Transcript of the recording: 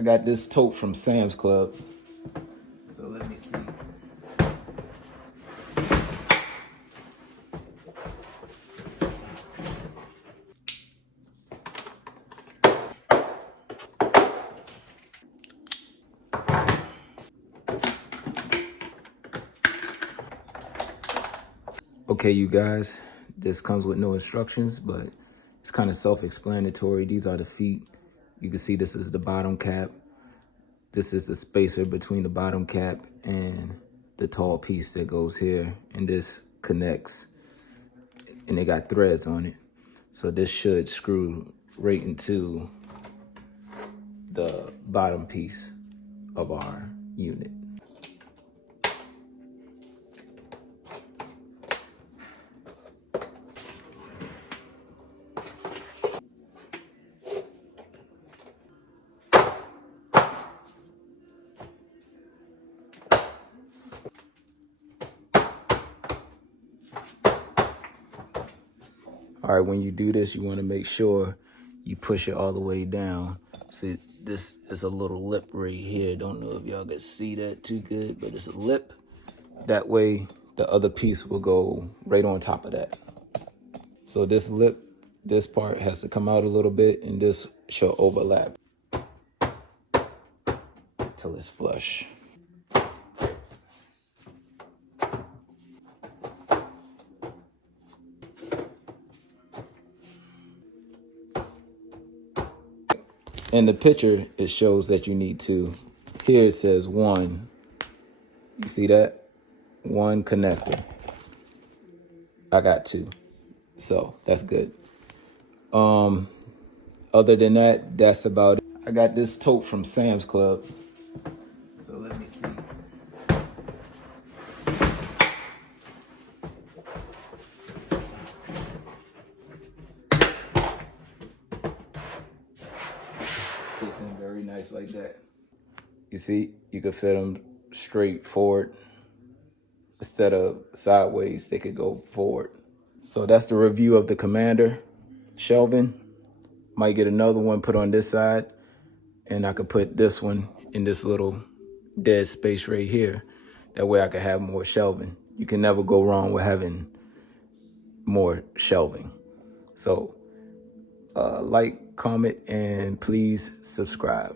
I got this tote from Sam's Club. So let me see. Okay, you guys, this comes with no instructions, but it's kind of self-explanatory. These are the feet. You can see this is the bottom cap. This is the spacer between the bottom cap and the tall piece that goes here. And this connects, and they got threads on it. So this should screw right into the bottom piece of our unit. All right, when you do this, you want to make sure you push it all the way down. See, this is a little lip right here. Don't know if y'all can see that too good, but it's a lip. That way, the other piece will go right on top of that. So this lip, this part has to come out a little bit, and this shall overlap till it's flush. In the picture, it shows that you need two. Here it says one. You see that? One connector. I got two. So that's good. Other than that, that's about it. I got this tote from Sam's Club. So let me see. Fits in very nice like that. You see, you could fit them straight forward. Instead of sideways, they could go forward. So that's the review of the Commander shelving. Might get another one put on this side, and I could put this one in this little dead space right here. That way I could have more shelving. You can never go wrong with having more shelving. So like, comment, and please subscribe.